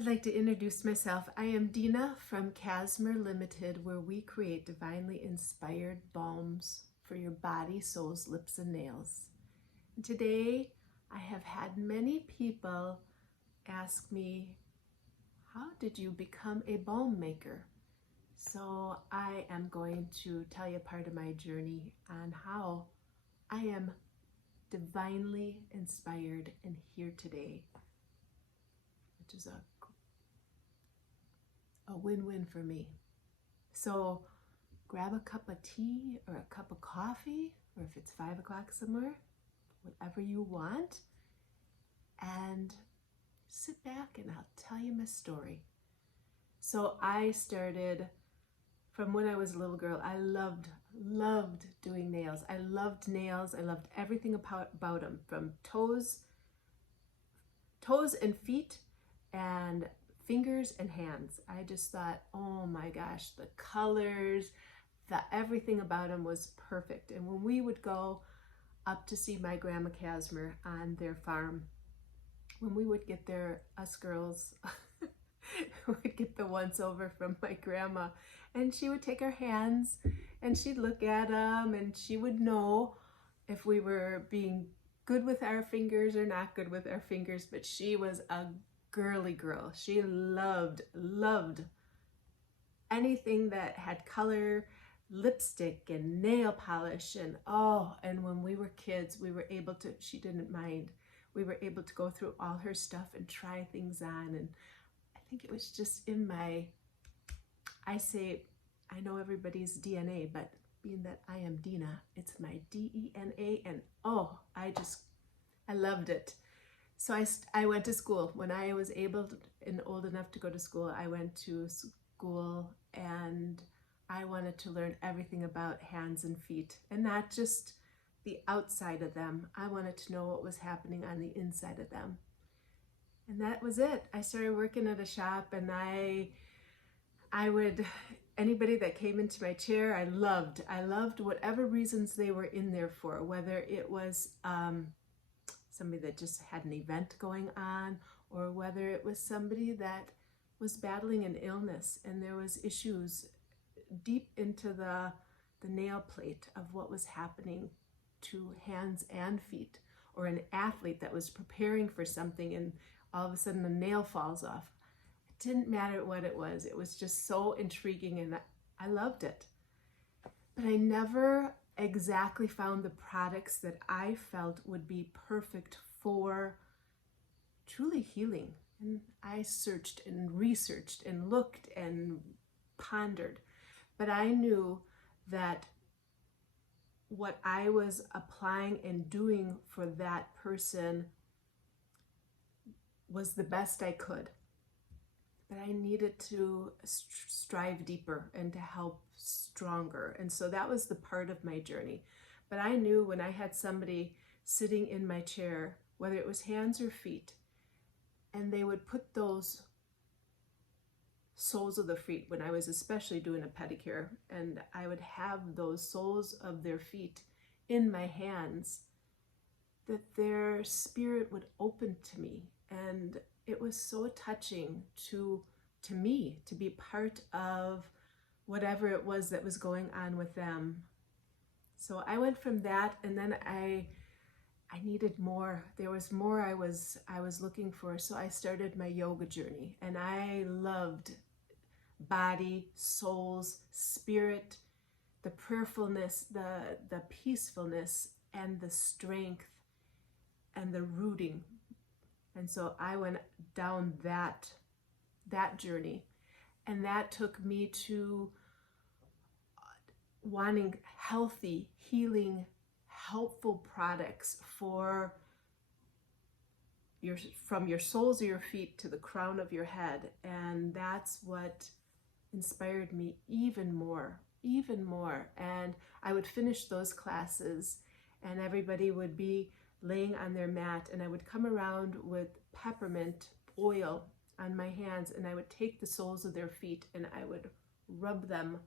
I'd like to introduce myself. I am Dina from Casmer Limited, where we create divinely inspired balms for your body, souls, lips, and nails. And today, I have had many people ask me, how did you become a balm maker? So I am going to tell you part of my journey on how I am divinely inspired and here today, which is a win-win for me. So grab a cup of tea or a cup of coffee, or if it's 5 o'clock somewhere, whatever you want, and sit back and I'll tell you my story. So I started from when I was a little girl. I loved doing nails. I loved nails. I loved everything about them, from toes and feet and fingers and hands. I just thought, oh my gosh, the colors, everything about them was perfect. And when we would go up to see my grandma Casmer on their farm, when we would get there, us girls would get the once over from my grandma, and she would take our hands and she'd look at them and she would know if we were being good with our fingers or not good with our fingers. But she was a girly girl. She loved anything that had color, lipstick and nail polish, and when we were kids, we were able to, she didn't mind, we were able to go through all her stuff and try things on. And I think it was just in my, I know everybody's DNA, but being that I am Dina, it's my DNA, and I loved it. So I went to school. When I was able and old enough to go to school, I went to school, and I wanted to learn everything about hands and feet, and not just the outside of them. I wanted to know what was happening on the inside of them. And that was it. I started working at a shop, and I would, anybody that came into my chair, I loved whatever reasons they were in there for, whether it was somebody that just had an event going on, or whether it was somebody that was battling an illness and there was issues deep into the nail plate of what was happening to hands and feet, or an athlete that was preparing for something and all of a sudden the nail falls off. It didn't matter what it was just so intriguing, and I loved it. But I never exactly found the products that I felt would be perfect for truly healing. And I searched and researched and looked and pondered, but I knew that what I was applying and doing for that person was the best I could. But I needed to strive deeper and to help stronger. And so that was the part of my journey. But I knew when I had somebody sitting in my chair, whether it was hands or feet, and they would put those soles of the feet, when I was especially doing a pedicure, and I would have those soles of their feet in my hands, that their spirit would open to me. And it was so touching to me to be part of whatever it was that was going on with them. So I went from that, and then I needed more. There was more I was looking for. So I started my yoga journey, and I loved body, souls, spirit, the prayerfulness, the peacefulness, and the strength, and the rooting. And so I went down that journey, and that took me to wanting healthy, healing, helpful products for from your soles of your feet to the crown of your head. And that's what inspired me even more. And I would finish those classes, and everybody would be laying on their mat, and I would come around with peppermint oil on my hands, and I would take the soles of their feet and I would rub them,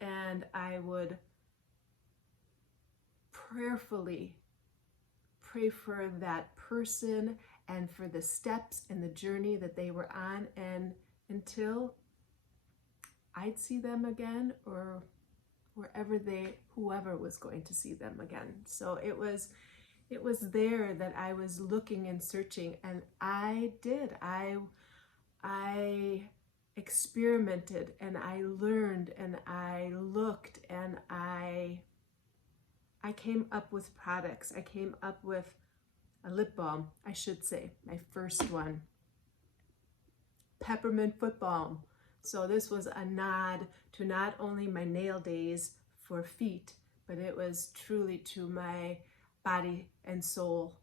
and I would prayerfully pray for that person and for the steps and the journey that they were on, and until I'd see them again, or whoever was going to see them again. So it was there that I was looking and searching, and I experimented, and I learned, and I looked, and I came up with products. I came up with a lip balm, I should say, my first one, peppermint foot balm. So this was a nod to not only my nail days for feet, but it was truly to my body and soul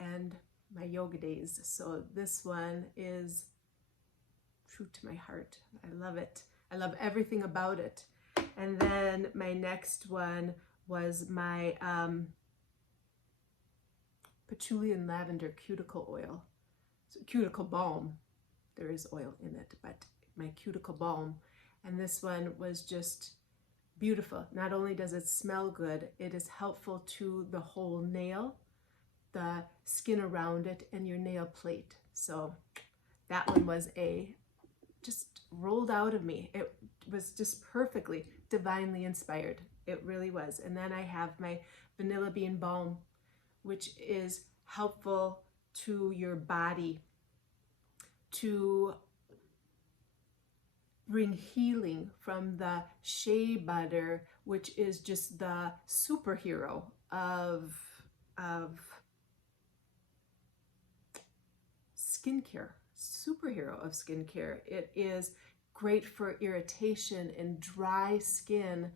and my yoga days. So this one is true to my heart. I love it. I love everything about it. And then my next one was my patchouli and lavender cuticle oil. So cuticle balm. There is oil in it, but my cuticle balm. And this one was just beautiful. Not only does it smell good, it is helpful to the whole nail, the skin around it, and your nail plate. So that one was just rolled out of me. It was just perfectly, divinely inspired. It really was. And then I have my vanilla bean balm, which is helpful to your body to bring healing from the shea butter, which is just the superhero of skincare. Superhero of skincare. It is great for irritation and dry skin.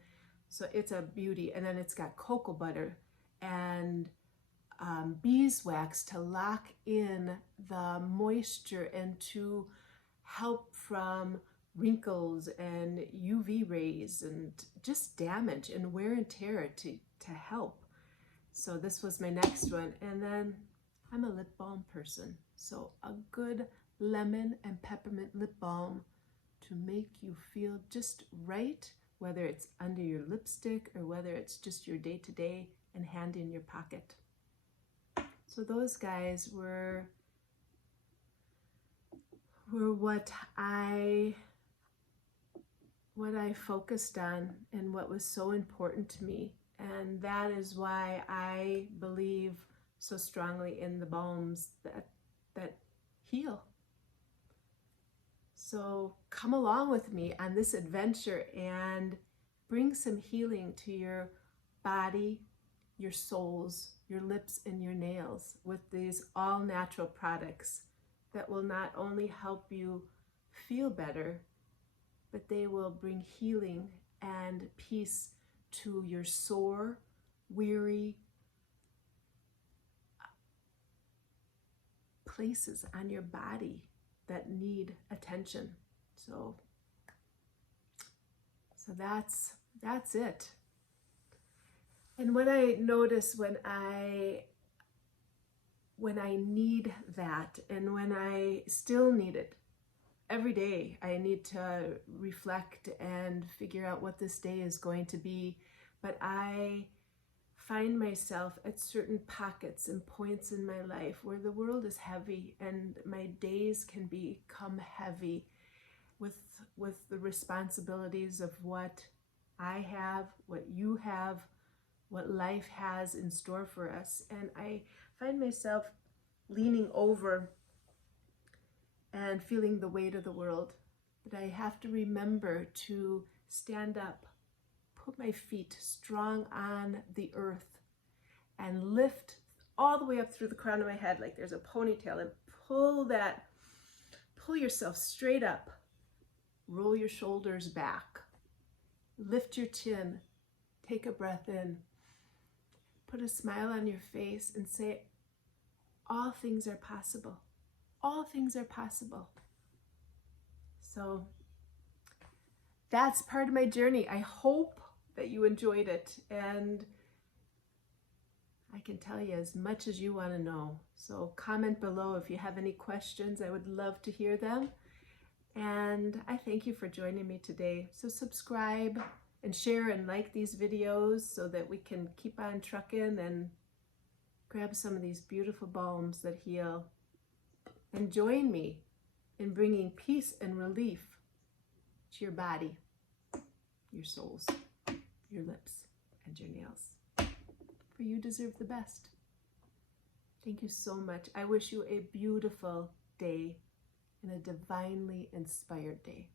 So it's a beauty. And then it's got cocoa butter and beeswax to lock in the moisture and to help from wrinkles and UV rays and just damage and wear and tear to help. So this was my next one. And then I'm a lip balm person. So a good lemon and peppermint lip balm to make you feel just right, whether it's under your lipstick or whether it's just your day-to-day and handy in your pocket. So those guys were what I focused on and what was so important to me. And that is why I believe so strongly in the balms that heal. So come along with me on this adventure and bring some healing to your body, your souls, your lips, and your nails with these all-natural products that will not only help you feel better, but they will bring healing and peace to your sore, weary places on your body that need attention. So that's it. And what I notice when I need that, and when I still need it every day, I need to reflect and figure out what this day is going to be. But I find myself at certain pockets and points in my life where the world is heavy and my days can become heavy with the responsibilities of what I have, what you have, what life has in store for us. And I find myself leaning over and feeling the weight of the world. But I have to remember to stand up, put my feet strong on the earth, and lift all the way up through the crown of my head like there's a ponytail, and pull yourself straight up. Roll your shoulders back. Lift your chin. Take a breath in. Put a smile on your face and say, all things are possible. All things are possible. So that's part of my journey. I hope that you enjoyed it, and I can tell you as much as you want to know. So comment below if you have any questions. I would love to hear them. And I thank you for joining me today. So subscribe and share and like these videos so that we can keep on trucking and grab some of these beautiful balms that heal and join me in bringing peace and relief to your body, your souls, your lips, and your nails. For you deserve the best. Thank you so much. I wish you a beautiful day and a divinely inspired day.